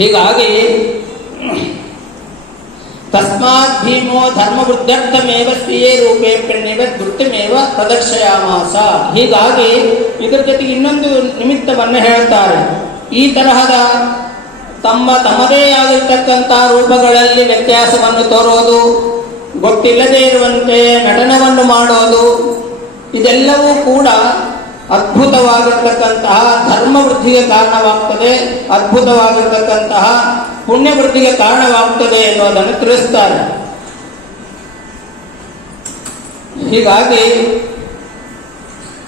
ಹೀಗಾಗಿ ತಸ್ಮಾತ್ ಭೀಮೋ ಧರ್ಮವೃದ್ಧರ್ಥಮೇವ ಸ್ತ್ರೀಯೇ ರೂಪೇ ಪೆಣ್ಣೇವ ವೃತ್ತಿಮೇವ ಪ್ರದರ್ಶಯಾಮಾಸ ಹೀಗಾಗಿ ಇದರ ಜೊತೆಗೆ ಇನ್ನೊಂದು ನಿಮಿತ್ತವನ್ನು ಹೇಳ್ತಾರೆ. ಈ ತರಹದ ತಮ್ಮ ತಮ್ಮದೇ ಆಗಿರ್ತಕ್ಕಂಥ ರೂಪಗಳಲ್ಲಿ ವ್ಯತ್ಯಾಸವನ್ನು ತೋರೋದು, ಗೊತ್ತಿಲ್ಲದೇ ಇರುವಂತೆ ನಟನವನ್ನು ಮಾಡೋದು, ಇದೆಲ್ಲವೂ ಕೂಡ ಅದ್ಭುತವಾಗಿರ್ತಕ್ಕಂತಹ ಧರ್ಮ ವೃದ್ಧಿಗೆ ಕಾರಣವಾಗ್ತದೆ, ಅದ್ಭುತವಾಗಿರ್ತಕ್ಕಂತಹ ಪುಣ್ಯ ವೃದ್ಧಿಗೆ ಕಾರಣವಾಗ್ತದೆ ಎನ್ನುವುದನ್ನು ತಿಳಿಸ್ತಾರೆ. ಹೀಗಾಗಿ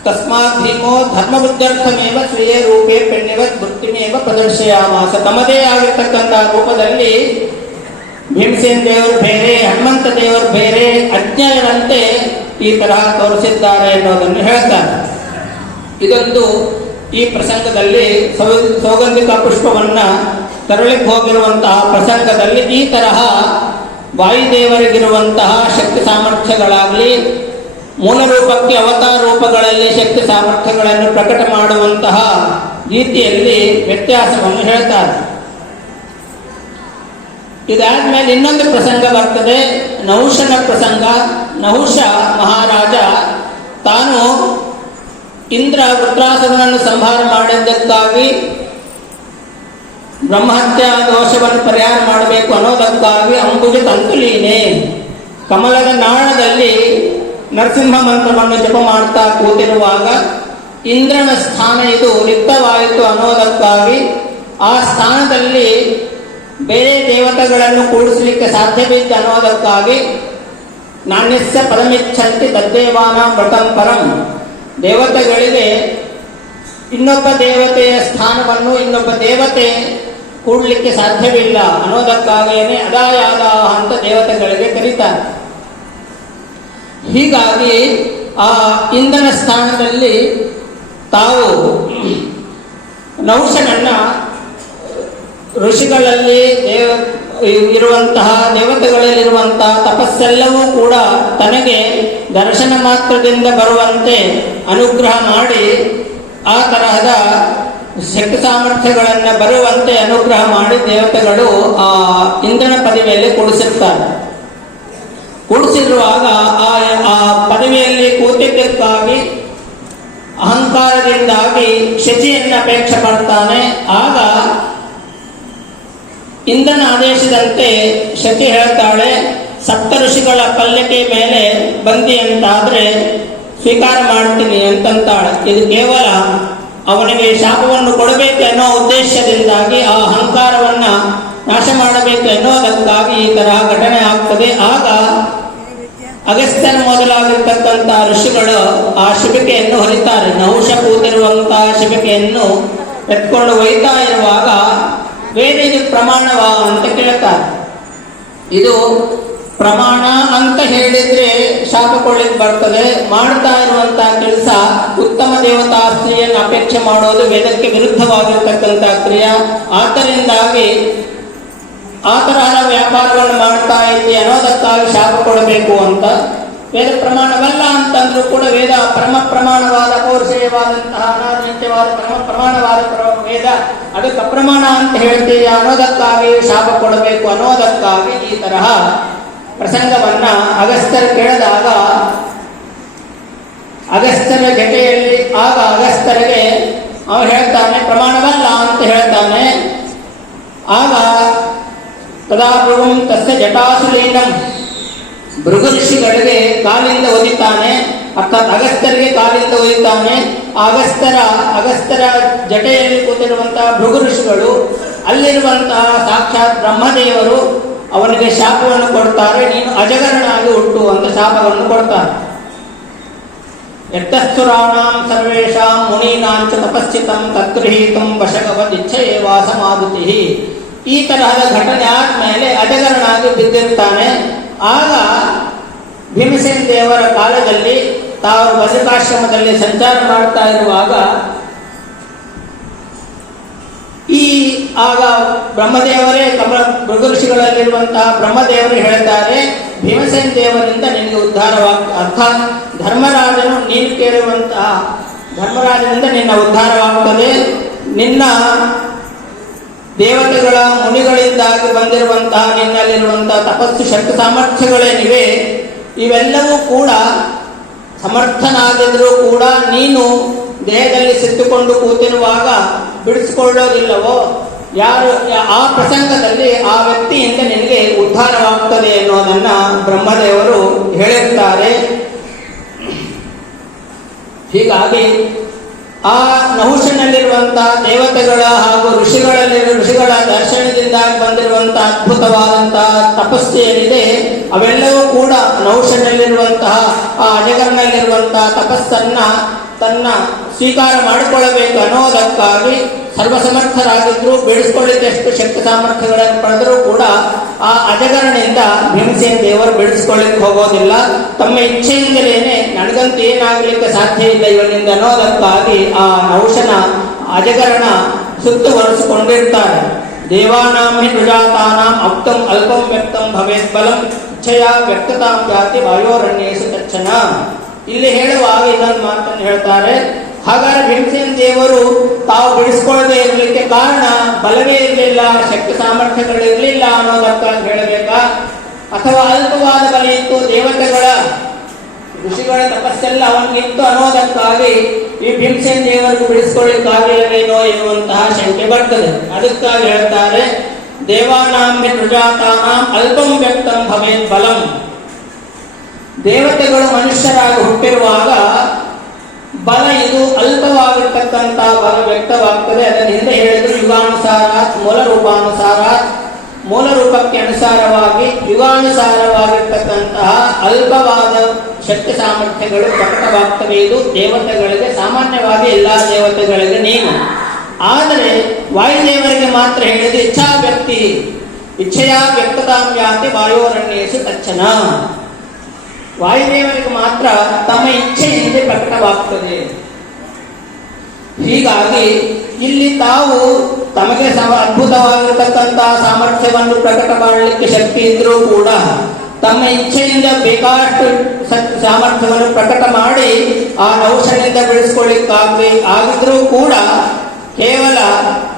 ತಸ್ಮಾತ್ ಭೀಮೋ ಧರ್ಮವೃದ್ಧರ್ಥಮೇವ ಶ್ರೇಯ ರೂಪೇ ಪೆಣ್ಣಿವತ್ ವೃತ್ತಿಮೇವ ಪ್ರದರ್ಶಯಾಮಾಸ. ತಮ್ಮದೇ ಆಗಿರ್ತಕ್ಕಂತಹ ರೂಪದಲ್ಲಿ ಭೀಮಸೇನ್ ದೇವರು ಬೇರೆ, ಹನುಮಂತ ದೇವರು ಬೇರೆ, ಅಜ್ಞಾನರಂತೆ ಈ ತರಹ ತೋರಿಸಿದ್ದಾರೆ ಎನ್ನುವುದನ್ನು ಹೇಳ್ತಾರೆ. ಇದೊಂದು ಈ ಪ್ರಸಂಗದಲ್ಲಿ ಸೌಗಂಧಿಕ ಪುಷ್ಪವನ್ನ ತರಳಿಗೆ ಹೋಗಿರುವಂತಹ ಪ್ರಸಂಗದಲ್ಲಿ ಈ ತರಹ ವಾಯುದೇವರಿಗಿರುವಂತಹ ಶಕ್ತಿ ಸಾಮರ್ಥ್ಯಗಳಾಗಲಿ ಮೂಲ ರೂಪಕ್ಕೆ ಅವತಾರ ರೂಪಗಳಲ್ಲಿ ಶಕ್ತಿ ಸಾಮರ್ಥ್ಯಗಳನ್ನು ಪ್ರಕಟ ಮಾಡುವಂತಹ ರೀತಿಯಲ್ಲಿ ವ್ಯತ್ಯಾಸವನ್ನು ಹೇಳ್ತಾರೆ. ಇದಾದ್ಮೇಲೆ ಇನ್ನೊಂದು ಪ್ರಸಂಗ ಬರ್ತದೆ, ನಹುಷನ ಪ್ರಸಂಗ. ನಹುಷ ಮಹಾರಾಜ ತಾನು ಇಂದ್ರ ವೃತ್ರಾಸುರನನ್ನು ಸಂಹಾರ ಮಾಡಿದ್ದಕ್ಕಾಗಿ ಬ್ರಹ್ಮಹತ್ಯ ದೋಷವನ್ನು ಪರಿಹಾರ ಮಾಡಬೇಕು ಅನ್ನೋದಕ್ಕಾಗಿ ಅಂಬುಜ ತಂತುಲೀನೆ ಕಮಲದ ನಾಳದಲ್ಲಿ ನರಸಿಂಹ ಮಂತ್ರವನ್ನು ಜಪ ಮಾಡ್ತಾ ಕೂತಿರುವಾಗ ಇಂದ್ರನ ಸ್ಥಾನ ಇದು ರಿಕ್ತವಾಯಿತು ಅನ್ನೋದಕ್ಕಾಗಿ ಆ ಸ್ಥಾನದಲ್ಲಿ ಬೇರೆ ದೇವತೆಗಳನ್ನು ಕೂಡಿಸಲಿಕ್ಕೆ ಸಾಧ್ಯವಿದ್ದ ಅನ್ನೋದಕ್ಕಾಗಿ ನಾಣ್ಯಸ್ಯ ಪರಮಿಚ್ಛಂತಿ ತದ್ದೇವಾನ ವ್ರತಂ ಪರಂ. ದೇವತೆಗಳಿಗೆ ಇನ್ನೊಬ್ಬ ದೇವತೆಯ ಸ್ಥಾನವನ್ನು ಇನ್ನೊಬ್ಬ ದೇವತೆ ಕೂಡಲಿಕ್ಕೆ ಸಾಧ್ಯವಿಲ್ಲ ಅನ್ನೋದಕ್ಕಾಗಿಯೇ ಅದಾಯಾದ ಅಂತ ದೇವತೆಗಳಿಗೆ ಕರೀತಾರೆ. ಹೀಗಾಗಿ ಆ ಇಂಧನ ಸ್ಥಾನದಲ್ಲಿ ತಾವು ನೌಷನನ್ನ ಋಷಿಗಳಲ್ಲಿ ದೇವ ಇರುವಂತಹ ದೇವತೆಗಳಲ್ಲಿರುವಂತಹ ತಪಸ್ಸೆಲ್ಲವೂ ಕೂಡ ತನಗೆ ದರ್ಶನ ಮಾತ್ರದಿಂದ ಬರುವಂತೆ ಅನುಗ್ರಹ ಮಾಡಿ ಆ ತರಹದ ಶಕ್ತಿ ಸಾಮರ್ಥ್ಯಗಳನ್ನು ಬರುವಂತೆ ಅನುಗ್ರಹ ಮಾಡಿ ದೇವತೆಗಳು ಆ ಇಂಧನ ಪದವಿಯಲ್ಲಿ ಕೂಡಿಸಿರ್ತಾರೆ. ಕೂಡಿಸಿರುವಾಗ ಆ ಆ ಪದವಿಯಲ್ಲಿ ಕೂತಿದ್ದಕ್ಕಾಗಿ ಅಹಂಕಾರದಿಂದಾಗಿ ಶಚಿಯನ್ನು ಅಪೇಕ್ಷೆ ಪಡ್ತಾನೆ. ಆಗ ಇಂದ್ರನ ಆದೇಶದಂತೆ ಶತಿ ಹೇಳ್ತಾಳೆ, ಸಪ್ತ ಋಷಿಗಳ ಪಲ್ಲಕ್ಕಿ ಮೇಲೆ ಬಂದಿ ಅಂತಾದ್ರೆ ಸ್ವೀಕಾರ ಮಾಡ್ತೀನಿ ಅಂತಂತಾಳೆ. ಇದು ಕೇವಲ ಅವನಿಗೆ ಶಾಪವನ್ನು ಕೊಡಬೇಕು ಅನ್ನೋ ಉದ್ದೇಶದಿಂದಾಗಿ ಆ ಅಹಂಕಾರವನ್ನ ನಾಶ ಮಾಡಬೇಕು ಎನ್ನುವುದಕ್ಕಾಗಿ ಈ ತರಹ ಘಟನೆ ಆಗ್ತದೆ. ಆಗ ಅಗಸ್ತ್ಯನ ಮೊದಲಾಗಿರ್ತಕ್ಕಂಥ ಋಷಿಗಳು ಆ ಶಿಬಿಕೆಯನ್ನು ಹೊರಿತಾರೆ ನಹುಷ ಕೂತಿರುವಂತಹ ಶಿಬಿಕೆಯನ್ನು ಎತ್ಕೊಂಡು ಒಯ್ತಾ ಇರುವಾಗ ವೇದ ಇದು ಪ್ರಮಾಣವಾ ಅಂತ ಕೇಳ್ತಾರೆ ಇದು ಪ್ರಮಾಣ ಅಂತ ಹೇಳಿದ್ರೆ ಶಾಪ ಬರ್ತದೆ. ಮಾಡ್ತಾ ಇರುವಂತಹ ಕೆಲಸ ಉತ್ತಮ ದೇವತಾ ಸ್ತ್ರೀಯನ್ನು ಅಪೇಕ್ಷೆ ಮಾಡೋದು ವೇದಕ್ಕೆ ವಿರುದ್ಧವಾಗಿರ್ತಕ್ಕಂಥ ಕ್ರಿಯ. ಆದ್ದರಿಂದಾಗಿ ಆ ತರಹದ ವ್ಯಾಪಾರಗಳನ್ನು ಮಾಡ್ತಾ ಇದ್ದೀವಿ ಅನ್ನೋದಕ್ಕಾಗಿ ಶಾಪ ಕೊಡಬೇಕು ಅಂತ ವೇದ ಪ್ರಮಾಣವಲ್ಲ ಅಂತಂದ್ರೂ ಕೂಡ ವೇದ ಪರಮ ಪ್ರಮಾಣವಾದ ಪೌರುಷೇಯವಾದಂತಹ ಅನಾದ್ಯವಾದ ಪರಮ ಪ್ರಮಾಣವಾದ ಪ್ರ- ವೇದ ಅದಕ್ಕೆ ಅಪ್ರಮಾಣ ಅಂತ ಹೇಳ್ತೀವಿ ಅನ್ನೋದಕ್ಕಾಗಿ ಶಾಪ ಕೊಡಬೇಕು ಅನ್ನೋದಕ್ಕಾಗಿ ಈ ತರಹ ಪ್ರಸಂಗವನ್ನ ಅಗಸ್ತ್ಯರು ಕೇಳಿದಾಗ ಅಗಸ್ತ್ಯರ ಜೊತೆಯಲ್ಲಿ ಆಗ ಅಗಸ್ತ್ಯರಿಗೆ ಅವನು ಹೇಳ್ತಾನೆ, ಪ್ರಮಾಣವಲ್ಲ ಅಂತ ಹೇಳ್ತಾನೆ. ಆಗ ತದಾ ಪ್ರಭು ತಸ್ಯ ಜಟಾಸುಲೀನಂ. ಭೃಗು ಋಷಿಗಳಿಗೆ ಕಾಲಿಂದ ಒದಿತಾನೆ ಅರ್ಥಾತ್ ಅಗಸ್ತರಿಗೆ ಕಾಲಿಂದ ಒದಿತಾನೆ ಅಗಸ್ತರ ಅಗಸ್ತರ ಜಟೆಯಲ್ಲಿ ಕೂತಿರುವಂತಹ ಭೃಗು ಋಷಿಗಳು, ಅಲ್ಲಿರುವಂತಹ ಸಾಕ್ಷಾತ್ ಬ್ರಹ್ಮದೇವರು ಅವನಿಗೆ ಶಾಪವನ್ನು ಕೊಡ್ತಾರೆ. ನೀನು ಅಜಗರನಾಗಿ ಹುಟ್ಟು ಅಂತ ಶಾಪವನ್ನು ಕೊಡ್ತಾರೆ. ಯತ್ತಸ್ತುರಾಣಾಂ ಸರ್ವೇಷಾಂ ಮುನೀನಾಂಚ ತಪಶ್ಚಿತಂ ತತ್ಗೃಹೀತಂ ವಶಗವದ್ ಇಚ್ಛೆಯೇ ವಾಸಮಾಗುತಿ ಈ ತರಹದ ಘಟನೆ ಆದ್ಮೇಲೆ ಅಜಗರನಾಗಿ ಬಿದ್ದಿರ್ತಾನೆ. ಆಗ ಭೀಮಸೇನ ದೇವರ ಕಾಲದಲ್ಲಿ ತಾವು ಬಸಕಾಶ್ರಮದಲ್ಲಿ ಸಂಚಾರ ಮಾಡ್ತಾ ಇರುವಾಗ ಈ ಆಗ ಬ್ರಹ್ಮದೇವರೇ ಕಮಲ ಮೃಗಋಷಿಗಳಲ್ಲಿರುವಂತಹ ಬ್ರಹ್ಮದೇವರು ಹೇಳ್ತಾರೆ ಭೀಮಸೇನ ದೇವರಿಂದ ನಿನಗೆ ಉದ್ಧಾರವಾಗ್ತದೆ ಅರ್ಥಾತ್ ಧರ್ಮರಾಜನು ನೀನು ಕೇಳುವಂತಹ, ಧರ್ಮರಾಜನಿಂದ ನಿನ್ನ ಉದ್ಧಾರವಾಗುತ್ತದೆ ನಿನ್ನ ದೇವತೆಗಳ ಮುನಿಗಳಿಂದಾಗಿ ಬಂದಿರುವಂತಹ ನಿನ್ನಲ್ಲಿರುವಂತಹ ತಪಸ್ಸು ಶಕ್ತಿ ಸಾಮರ್ಥ್ಯಗಳೇನಿವೆ ಇವೆಲ್ಲವೂ ಕೂಡ ಸಮರ್ಥನಾಗಿದ್ರೂ ಕೂಡ ನೀನು ದೇಹದಲ್ಲಿ ಸಿತ್ತುಕೊಂಡು ಕೂತಿರುವಾಗ ಬಿಡಿಸಿಕೊಳ್ಳೋದಿಲ್ಲವೋ? ಯಾರು ಆ ಪ್ರಸಂಗದಲ್ಲಿ ಆ ವ್ಯಕ್ತಿಯಿಂದ ನಿನಗೆ ಉದ್ಧಾರವಾಗುತ್ತದೆ ಎನ್ನುವುದನ್ನ ಬ್ರಹ್ಮದೇವರು ಹೇಳಿರ್ತಾರೆ ಹೀಗಾಗಿ ಆ ನಹುಷನಲ್ಲಿರುವಂತಹ ದೇವತೆಗಳ ಹಾಗೂ ಋಷಿಗಳಲ್ಲಿ ಋಷಿಗಳ ದರ್ಶನದಿಂದ ಬಂದಿರುವಂತಹ ಅದ್ಭುತವಾದಂತಹ ತಪಸ್ಸು ಏನಿದೆ, ಅವೆಲ್ಲವೂ ಕೂಡ ನಹುಷನಲ್ಲಿರುವಂತಹ, ಆ ಅಜಗರ್ನಲ್ಲಿರುವಂತಹ ತಪಸ್ಸನ್ನ ತನ್ನ ಸ್ವೀಕಾರ ಮಾಡಿಕೊಳ್ಳಬೇಕು ಅನ್ನೋದಕ್ಕಾಗಿ ಸರ್ವಸಮರ್ಥರಾಗಿದ್ರು ಬೆಳೆಸ್ಕೊಳ್ಳಿಕ್ಕೆ ಶಕ್ತಿ ಸಾಮರ್ಥ್ಯಗಳನ್ನು ಪಡೆದರೂ ಕೂಡ ಆ ಅಜಗರಣೆಯಿಂದ ಭೀಮಸೇನ ದೇವರು ಬೆಳೆಸ್ಕೊಳ್ಳಿಕ್ಕೆ ಹೋಗೋದಿಲ್ಲ. ತಮ್ಮ ಇಚ್ಛೆಯಿಂದಲೇನೆ ನನಗಂತೂ ಏನಾಗಲಿಕ್ಕೆ ಸಾಧ್ಯ ಇಲ್ಲ ಇವನಿಂದ ಅನ್ನೋದಕ್ಕಾಗಿ ಆ ನೌಶನ ಅಜಗರಣ ಸುತ್ತುವರೆಸಿಕೊಂಡಿರ್ತಾರೆ ದೇವಾನಾಂ ಹಿ ಅಪ್ತಂ ಅಲ್ಪಂ ವ್ಯಕ್ತಂ ಭವೇತ್ ಬಲಂ ಇಚ್ಛೆಯ ವ್ಯಕ್ತತಾಂ ಜಾತಿ ವಾಯೋರಣ್ಯೇಶು ತಕ್ಷಣ ಇಲ್ಲಿ ಹೇಳುವಾಗ ಇನ್ನೊಂದು ಮಾತನ್ನು ಹೇಳ್ತಾರೆ. ಹಾಗಾದ್ರೆ ಭೀಮಸೇನ ದೇವರು ತಾವು ಬಿಡಿಸ್ಕೊಳ್ಳದೆ ಇರಲಿಕ್ಕೆ ಕಾರಣ ಬಲವೇ ಇರಲಿಲ್ಲ, ಶಕ್ತಿ ಸಾಮರ್ಥ್ಯಗಳು ಇರಲಿಲ್ಲ ಅನ್ನೋದಕ್ಕಾಗಿ ಹೇಳಬೇಕಾ? ಅಥವಾ ಅಲ್ಪವಾದ ಬಲ ಇತ್ತು, ದೇವತೆಗಳ ಋಷಿಗಳ ತಪಸ್ಸೆಲ್ಲ ಅವನಿಗಿತ್ತು ಅನ್ನೋದಕ್ಕಾಗಿ ಈ ಭೀಮಸೇನ ದೇವರಿಗೂ ಬಿಡಿಸ್ಕೊಳ್ಳಿಕ್ಕಾಗಲಿಲ್ಲವೇನೋ ಎನ್ನುವಂತಹ ಶಂಕೆ ಬರ್ತದೆ. ಅದಕ್ಕಾಗಿ ಹೇಳ್ತಾರೆ ದೇವಾನಾಂ ಪ್ರಜಾತಾನಾಂ ಅಲ್ಪಂ ವ್ಯಕ್ತಂ ಭವೇತ್ ಬಲಂ. ದೇವತೆಗಳು ಮನುಷ್ಯರಾಗಿ ಹುಟ್ಟಿರುವಾಗ ಬಲ ಇದು ಅಲ್ಪವಾಗಿರ್ತಕ್ಕಂಥ ಬಲ ವ್ಯಕ್ತವಾಗ್ತದೆ. ಅದನ್ನು ಹಿಂದೆ ಹೇಳಿದ್ರು ಯುಗಾನುಸಾರ ಮೂಲ ರೂಪಾನುಸಾರ ಮೂಲ ರೂಪಕ್ಕೆ ಅನುಸಾರವಾಗಿ ಯುಗಾನುಸಾರವಾಗಿರ್ತಕ್ಕಂತಹ ಅಲ್ಪವಾದ ಶಕ್ತಿ ಸಾಮರ್ಥ್ಯಗಳು ಪ್ರಕಟವಾಗ್ತವೆ ಇದು ದೇವತೆಗಳಿಗೆ, ಸಾಮಾನ್ಯವಾಗಿ ಎಲ್ಲಾ ದೇವತೆಗಳಿಗೆ ನೇಮ ಆದರೆ ವಾಯುದೇವರಿಗೆ ಮಾತ್ರ ಹೇಳಿದ ಇಚ್ಛಾ ವ್ಯಕ್ತಿ ಇಚ್ಛೆಯ ವ್ಯಕ್ತತಾಂ ಯಾತಿ ವಾಯೋರಣ್ಯೇಶು ತಕ್ಷಣ ವಾಯುದೇವರಿಗೆ ಮಾತ್ರ ತಮ್ಮ ಇಚ್ಛೆಯಿಂದ ಪ್ರಕಟವಾಗ್ತದೆ. ಹೀಗಾಗಿ ಇಲ್ಲಿ ತಾವು ತಮಗೆ ಸಮ ಅದ್ಭುತವಾಗಿರತಕ್ಕಂತಹ ಸಾಮರ್ಥ್ಯವನ್ನು ಪ್ರಕಟ ಮಾಡಲಿಕ್ಕೆ ಶಕ್ತಿ ಇದ್ರೂ ಕೂಡ ತಮ್ಮ ಇಚ್ಛೆಯಿಂದ ಬೇಕಾದಷ್ಟು ಸತ್- ಸಾಮರ್ಥ್ಯವನ್ನು ಪ್ರಕಟ ಮಾಡಿ ಆ ನೌಷನಿಂದ ಬೆಳೆಸ್ಕೊಳ್ಳಿಕ್ಕಾಗಲಿ ಆಗಿದ್ರೂ ಕೂಡ ಕೇವಲ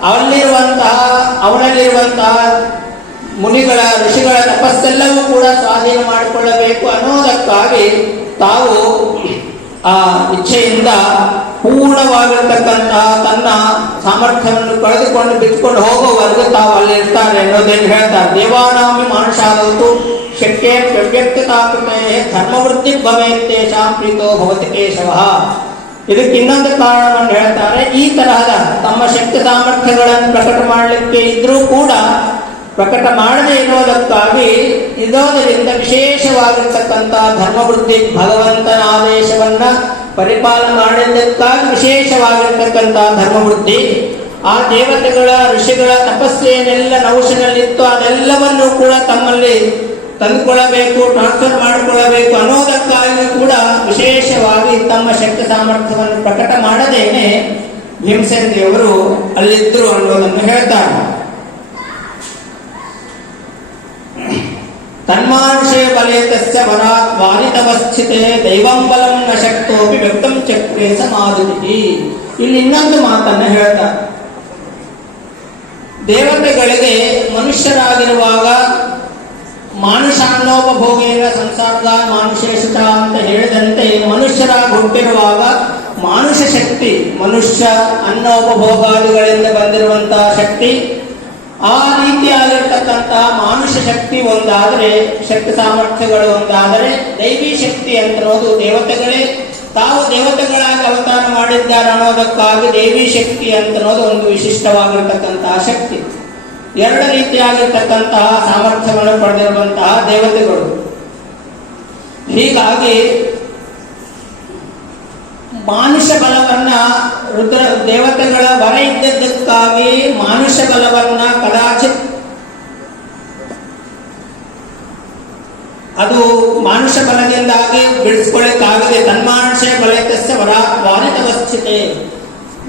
ಅವನಲ್ಲಿರುವಂತಹ ಅವನಲ್ಲಿರುವಂತಹ ಮುನಿಗಳ ಋಷಿಗಳ ತಪಸ್ಸೆಲ್ಲವೂ ಕೂಡ ಸ್ವಾಧೀನ ಮಾಡಿಕೊಳ್ಳಬೇಕು ಅನ್ನೋದಕ್ಕಾಗಿ ತಾವು ಆ ಇಚ್ಛೆಯಿಂದ ಪೂರ್ಣವಾಗಿರ್ತಕ್ಕಂತಹ ತನ್ನ ಸಾಮರ್ಥ್ಯವನ್ನು ಕಳೆದುಕೊಂಡು ಬಿಚ್ಚಿಕೊಂಡು ಹೋಗುವವರೆಗೂ ತಾವು ಅಲ್ಲಿ ಇರ್ತಾರೆ ಅನ್ನೋದೇನು ಹೇಳ್ತಾರೆ ದೇವಾನಾಮಿ ಮಾನುಷಾದವತ್ತು ಶಕ್ಯ ವ್ಯಕ್ತತಾಕೃತೆ ಧರ್ಮವೃತ್ತಿ ಭವೇತ್ತೇಷಾಂ ಪ್ರೀತೋ ಭವತಿ ಕೇಶವ. ಇದಕ್ಕೆ ಇನ್ನೊಂದು ಕಾರಣವನ್ನು ಹೇಳ್ತಾರೆ. ಈ ತರಹದ ತಮ್ಮ ಶಕ್ತಿ ಸಾಮರ್ಥ್ಯಗಳನ್ನು ಪ್ರಕಟ ಮಾಡಲಿಕ್ಕೆ ಇದ್ರೂ ಕೂಡ ಪ್ರಕಟ ಮಾಡದೆ ಇರೋದಕ್ಕಾಗಿ ಇರೋದರಿಂದ ವಿಶೇಷವಾಗಿರ್ತಕ್ಕಂಥ ಧರ್ಮವೃತ್ತಿ ಭಗವಂತನ ಆದೇಶವನ್ನ ಪರಿಪಾಲನೆ ಮಾಡಿದ್ದಕ್ಕಾಗಿ ವಿಶೇಷವಾಗಿರ್ತಕ್ಕಂಥ ಧರ್ಮವೃತ್ತಿ. ಆ ದೇವತೆಗಳ, ಋಷಿಗಳ ತಪಸ್ಸೇನೆಲ್ಲ ನೌಶನಲ್ಲಿತ್ತು ಅದೆಲ್ಲವನ್ನು ಕೂಡ ತಮ್ಮಲ್ಲಿ ತಂದುಕೊಳ್ಳಬೇಕು ಟ್ರಾನ್ಸ್ಫರ್ ಮಾಡಿಕೊಳ್ಳಬೇಕು ಅನ್ನೋದಕ್ಕಾಗಿ ಕೂಡ ವಿಶೇಷವಾಗಿ ತಮ್ಮ ಶಕ್ತಿ ಸಾಮರ್ಥ್ಯವನ್ನು ಪ್ರಕಟ ಮಾಡದೇನೆ ಭೀಮಸೇನ ದೇವರು ಅಲ್ಲಿದ್ದರು ಅನ್ನೋದನ್ನು ಹೇಳ್ತಾರೆ. ತನ್ಮಾನುಷೇ ಬಲೆ ತಸ್ಯ ವರಾತ್ ವಾರಿತವಸ್ಥಿತೆ ದೈವಂ ಬಲಂ ನ ಶಕ್ತೋಪಿ ವ್ಯಕ್ತಂ ಚಕ್ರೇ ಸಮಾಧಿ ಇಲ್ಲಿ ಇನ್ನೊಂದು ಮಾತನ್ನು ಹೇಳ್ತಾರೆ ದೇವತೆಗಳಿಗೆ ಮನುಷ್ಯರಾಗಿರುವಾಗ ಮಾನುಷಾನ್ನೋಪಭೋಗೇನ ಸಂಸಾರದ ಮಾನುಷೇಷಿತ ಅಂತ ಹೇಳಿದಂತೆ ಮನುಷ್ಯರಾಗಿ ಹುಟ್ಟಿರುವಾಗ ಮಾನುಷ ಶಕ್ತಿ, ಮನುಷ್ಯ ಅನ್ನೋಪಭೋಗಾದಿಗಳಿಂದ ಬಂದಿರುವಂತಹ ಶಕ್ತಿ ಆ ರೀತಿಯಾಗಿರ್ತಕ್ಕಂತಹ ಮಾನುಷ ಶಕ್ತಿ ಒಂದಾದರೆ, ಶಕ್ತಿ ಸಾಮರ್ಥ್ಯಗಳು ಒಂದಾದರೆ ದೈವಿ ಶಕ್ತಿ ಅನ್ನೋದು ದೇವತೆಗಳೇ. ತಾವು ದೇವತೆಗಳಾಗಿ ಅವತಾರ ಮಾಡಿದ್ದಾರೆ ಅನ್ನೋದಕ್ಕಾಗಿ ದೇವಿ ಶಕ್ತಿ ಅನ್ನೋದು ಒಂದು ವಿಶಿಷ್ಟವಾಗಿರ್ತಕ್ಕಂತಹ ಶಕ್ತಿ. ಎರಡು ರೀತಿಯಾಗಿರ್ತಕ್ಕಂತಹ ಸಾಮರ್ಥ್ಯವನ್ನು ಪಡೆದಿರುವಂತಹ ದೇವತೆಗಳು. ಹೀಗಾಗಿ ಮಾನುಷ ಬಲವನ್ನ ರುದ್ರ ದೇವತೆಗಳ ವರ ಇದ್ದದ್ದಕ್ಕಾಗಿ ಮಾನುಷ ಬಲವನ್ನ ಕದಾಚಿತ್. ಅದು ಮಾನುಷ ಬಲದಿಂದಾಗಿ ಬಿಡಿಸ್ಕೊಳ್ಳಿಕ್ಕಾಗದೆ ತನ್ಮಾನುಷ ಬಲಕಸ್ಯ ವರ ವಾರಿತವಸ್ಥಿತೆ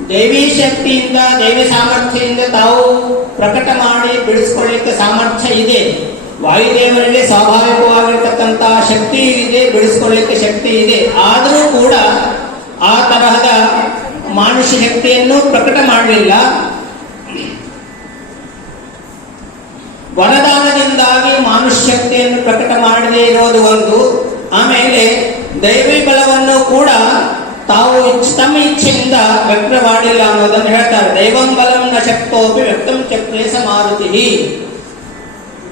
ದೇವಿ ಶಕ್ತಿಯಿಂದ, ದೇವಿ ಸಾಮರ್ಥ್ಯದಿಂದ ತಾವು ಪ್ರಕಟ ಮಾಡಿ ಬಿಡಿಸ್ಕೊಳ್ಳಿಕ್ಕೆ ಸಾಮರ್ಥ್ಯ ಇದೆ. ವಾಯುದೇವರಲ್ಲಿ ಸ್ವಾಭಾವಿಕವಾಗಿರ್ತಕ್ಕಂತಹ ಶಕ್ತಿ ಇದೆ, ಬಿಡಿಸ್ಕೊಳ್ಳಿಕ್ಕೆ ಶಕ್ತಿ ಇದೆ. ಆದರೂ ಕೂಡ ಆ ತರಹದ ಮಾನುಷ ಶಕ್ತಿಯನ್ನು ಪ್ರಕಟ ಮಾಡಲಿಲ್ಲ. ವರದಾನದಿಂದಾಗಿ ಶಕ್ತಿಯನ್ನು ಪ್ರಕಟ ಮಾಡದೇ ಇರೋದು ಒಂದು. ಆಮೇಲೆ ದೈವಿ ಬಲವನ್ನು ಕೂಡ ತಾವು ತಮ್ಮ ಇಚ್ಛೆಯಿಂದ ವ್ಯಕ್ತ ಮಾಡಿಲ್ಲ ಅನ್ನೋದನ್ನು ಹೇಳ್ತಾರೆ. ದೈವಂ ಬಲಂ ನ ಶಕ್ತೋಪಿ ವ್ಯಕ್ತಂ ಚಕ್ರೇಶ ಸಮಾರುತಿ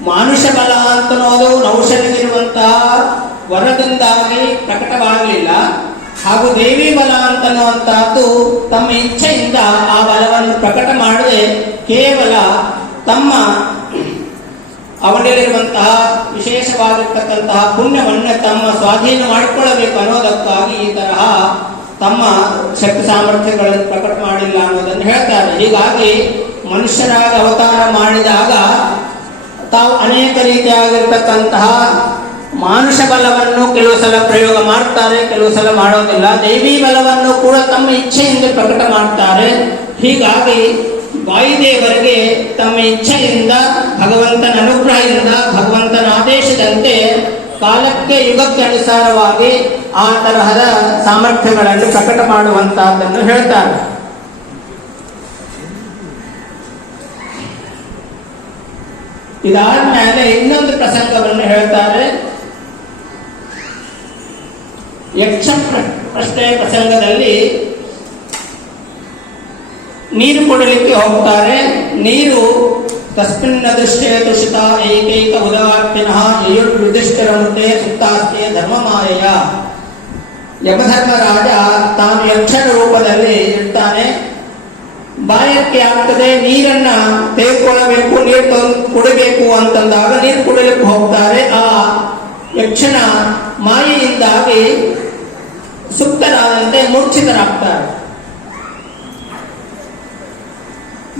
ಮಾನುಷ ಬಲ ಅಂತನೋದು ನೌಷಧಿಗಿರುವಂತಹ ವರದಿಂದಾಗಿ ಪ್ರಕಟವಾಗಲಿಲ್ಲ. ಹಾಗೂ ದೇವಿ ಬಲ ಅಂತನ್ನುವಂತಹದ್ದು ತಮ್ಮ ಇಚ್ಛೆಯಿಂದ ಆ ಬಲವನ್ನು ಪ್ರಕಟ ಮಾಡದೆ ಕೇವಲ ತಮ್ಮ ಅವನಲ್ಲಿರುವಂತಹ ವಿಶೇಷವಾಗಿರ್ತಕ್ಕಂತಹ ಪುಣ್ಯವನ್ನು ತಮ್ಮ ಸ್ವಾಧೀನ ಮಾಡಿಕೊಳ್ಳಬೇಕು ಅನ್ನೋದಕ್ಕಾಗಿ ಈ ತರಹ ತಮ್ಮ ಶಕ್ತಿ ಸಾಮರ್ಥ್ಯಗಳನ್ನು ಪ್ರಕಟ ಮಾಡಿಲ್ಲ ಅನ್ನೋದನ್ನು ಹೇಳ್ತಾರೆ. ಹೀಗಾಗಿ ಮನುಷ್ಯರಾಗಿ ಅವತಾರ ಮಾಡಿದಾಗ ತಾವು ಅನೇಕ ರೀತಿಯಾಗಿರ್ತಕ್ಕಂತಹ ಮಾನುಷ ಬಲವನ್ನು ಕೆಲವು ಸಲ ಪ್ರಯೋಗ ಮಾಡ್ತಾರೆ, ಕೆಲವು ಸಲ ಮಾಡೋದಿಲ್ಲ. ದೇವಿ ಬಲವನ್ನು ಕೂಡ ತಮ್ಮ ಇಚ್ಛೆಯಿಂದ ಪ್ರಕಟ ಮಾಡ್ತಾರೆ. ಹೀಗಾಗಿ ವಾಯುದೇವರಿಗೆ ತಮ್ಮ ಇಚ್ಛೆಯಿಂದ, ಭಗವಂತನ ಅನುಗ್ರಹದಿಂದ, ಭಗವಂತನ ಆದೇಶದಂತೆ ಕಾಲಕ್ಕೆ ಯುಗಕ್ಕೆ ಅನುಸಾರವಾಗಿ ಆ ತರಹದ ಸಾಮರ್ಥ್ಯಗಳನ್ನು ಪ್ರಕಟ ಮಾಡುವಂತಹದ್ದನ್ನು ಹೇಳ್ತಾರೆ. ಇದಾದ್ಮೇಲೆ ಇನ್ನೊಂದು ಪ್ರಸಂಗವನ್ನು ಹೇಳ್ತಾರೆ. ಯಕ್ಷ ಪ್ರ- ಪ್ರಶ್ನೆ ಪ್ರಸಂಗದಲ್ಲಿ ನೀರು ಕೊಡಲಿಕ್ಕೆ ಹೋಗ್ತಾರೆ. ನೀರು ತಸ್ಮಿನ್ ದೃಶ್ಯ ತುಷಿತ ಏಕೈಕ ಉದಾರ್ತಿನಃ ಯಯುರ್ಯುಧಿಷ್ಠಿರ ಸುತ್ತಾಸ್ತಿಯ ಧರ್ಮ ಧರ್ಮಮಾಯೆಯ. ಯಮಧರ್ಮರಾಜ ತಾನು ಯಕ್ಷನ ರೂಪದಲ್ಲಿ ಇರ್ತಾನೆ. ಬಾಯಕ್ಕೆ ಆಗ್ತದೆ, ನೀರನ್ನ ತೆಗೆದುಕೊಳ್ಳಬೇಕು, ನೀರು ಕುಡಿಬೇಕು ಅಂತಂದಾಗ ನೀರು ಕುಡಿಲಿಕ್ಕೆ ಹೋಗ್ತಾರೆ. ಆ ಯಕ್ಷನ ಮಾಯೆಯಿಂದಾಗಿ ಸುಪ್ತರಾದಂತೆ ಮೂರ್ಛಿತರಾಗ್ತಾರೆ.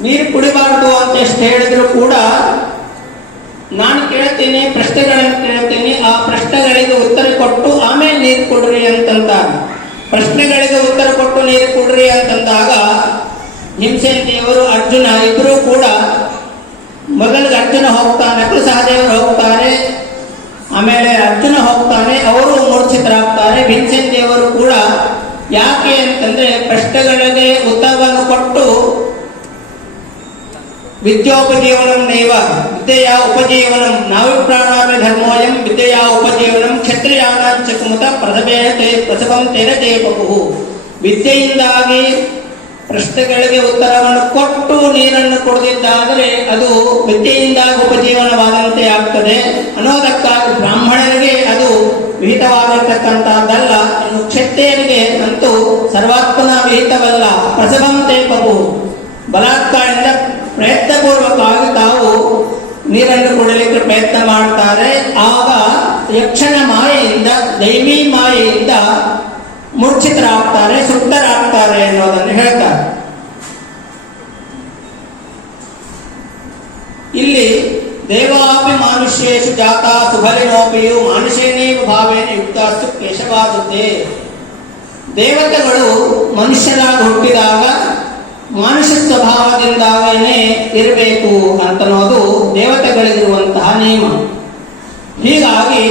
ನೀರು ಕುಡಿಬಾರದು ಅಂತ ಎಷ್ಟು ಹೇಳಿದ್ರು ಕೂಡ ನಾನು ಕೇಳ್ತೀನಿ, ಪ್ರಶ್ನೆಗಳನ್ನು ಕೇಳ್ತೀನಿ, ಆ ಪ್ರಶ್ನೆಗಳಿಗೆ ಉತ್ತರ ಕೊಟ್ಟು ಆಮೇಲೆ ನೀರು ಕೊಡ್ರಿ ಅಂತಂದಾಗ, ಪ್ರಶ್ನೆಗಳಿಗೆ ಉತ್ತರ ಕೊಟ್ಟು ನೀರು ಕೊಡ್ರಿ ಅಂತಂದಾಗ ದೇವರು ಅರ್ಜುನ ಇಬ್ಬರು ಕೂಡ ಮೊದಲಿಗೆ ಅರ್ಜುನ ಹೋಗ್ತಾನೆ ಸಹದೇವರು ಆಮೇಲೆ ಅರ್ಜುನ ಹೋಗ್ತಾನೆ ಅವರು ಮೂರ್ಛಿತರಾಗ್ತಾರೆ ಭೀಮಸೇನ್ ದೇವರು ಕೂಡ ಯಾಕೆ ಅಂತಂದ್ರೆ ಪ್ರಶ್ನೆಗಳಿಗೆ ಉತ್ತರವನ್ನು ಕೊಟ್ಟು ವಿದ್ಯೋಪಜೀವನಂ ನೈವ ವಿದ್ಯೆಯ ಉಪಜೀವನಂ ನಾವಿಪ್ರಾಣಾಮಿ ಧರ್ಮೋಯಂ ವಿದ್ಯೆಯ ಉಪಜೀವನಂ ಕ್ಷತ್ರಿಯಾಣಾಂಚ ಕುಮುತ ಪ್ರಥಮೇನ ತೇ ಪ್ರಥಮಂ ತೇನ ತೇ ಬಹು ವಿದ್ಯೆಯಿಂದಾಗಿ ಪ್ರಶ್ನೆಗಳಿಗೆ ಉತ್ತರವನ್ನು ಕೊಟ್ಟು ನೀರನ್ನು ಕೊಡದಿದ್ದಾದರೆ ಅದು ವಿದ್ಯೆಯಿಂದ ಉಪಜೀವನವಾದಂತೆ ಆಗ್ತದೆ. ಅನ್ನೋದಕ್ಕಾಗಿ ಬ್ರಾಹ್ಮಣರಿಗೆ ಅದು ವಿಹಿತವಾಗಿರ್ತಕ್ಕಂಥದ್ದಲ್ಲ. ಇನ್ನು ಕ್ಷತ್ರಿಯರಿಗೆ ಅಂತೂ ಸರ್ವಾತ್ಮನ ವಿಹಿತವಲ್ಲ. ಪ್ರಸವಂತೆ ಪಬು ಬಹು ಬಲಾತ್ಕಾರದಿಂದ ಪ್ರಯತ್ನಪೂರ್ವಕವಾಗಿ ತಾವು ನೀರನ್ನು ಕೊಡಲಿಕ್ಕೆ ಪ್ರಯತ್ನ ಮಾಡ್ತಾರೆ. ಆಗ ಯಕ್ಷಣ ಮಾಯೆಯಿಂದ, ದೈವಿ ಮಾಯೆಯಿಂದ ಮೂರ್ಛಿತರಾಗ್ತಾರೆ, ಸುಪ್ತರಾಗ್ತಾರೆ ಅನ್ನೋದನ್ನು ಹೇಳ್ತಾರೆ. ಇಲ್ಲಿ ದೇವಾಪಿ ಮಾನುಷ್ಯೇಶು ಜಾತ ಸುಭಲಿನೋಪಿಯು ಮಾನುಷೇನೇವ ಭಾವೇನ ಯುಕ್ತಾಸ್ತು ಕೇಶವಾದುತ್ತೆ ದೇವತೆಗಳು ಮನುಷ್ಯರಾಗಿ ಹುಟ್ಟಿದಾಗ, ಮಾನುಷ ಸ್ವಭಾವದಿಂದಾಗೇನೆ ಇರಬೇಕು ಅಂತನ್ನೋದು ದೇವತೆಗಳಿಗಿರುವಂತಹ ನಿಯಮ. ಹೀಗಾಗಿ